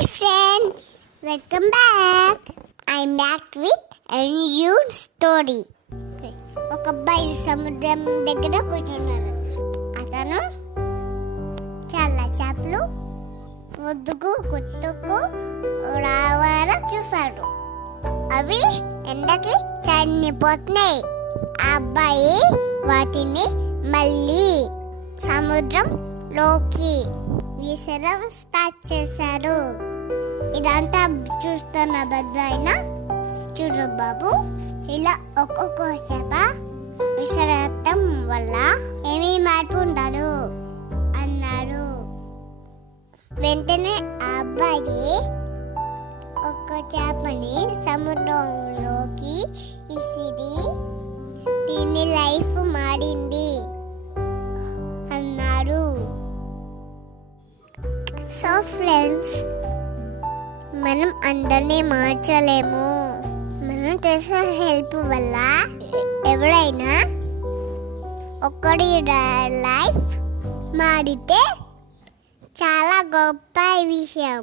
Hi friends, welcome back. I'm back with a new story. ఒక అబ్బాయి సముద్రం దగ్గర కూర్చున్నాడు. అతను చాలా చేపలు ఒడ్డుకు కొట్టుకు రావాలని చూశాడు. అవి ఎండకి చనిపోతున్నాయి. ఆ అబ్బాయి వాటిని మళ్ళీ సముద్రంలోకి విసరం స్టార్ట్ చేశాడు. ఇదంతా చూస్తున్న పెద్దాయన, చూడు బాబు, ఇలా ఒక్కొక్క చేప విసరటం వల్ల ఏమీ మార్పు ఉండదు అన్నాడు. వెంటనే ఆ అబ్బాయి ఒక్క చేపని సముద్రంలోకి విసిరి దీని లైఫ్ మారింది అన్నాడు. సో ఫ్రెండ్స్, మనం అందరినీ మార్చలేము. మనం చేసే హెల్ప్ వల్ల ఎవరైనా ఒక్కడి లైఫ్ మారితే చాలా గొప్ప విషయం.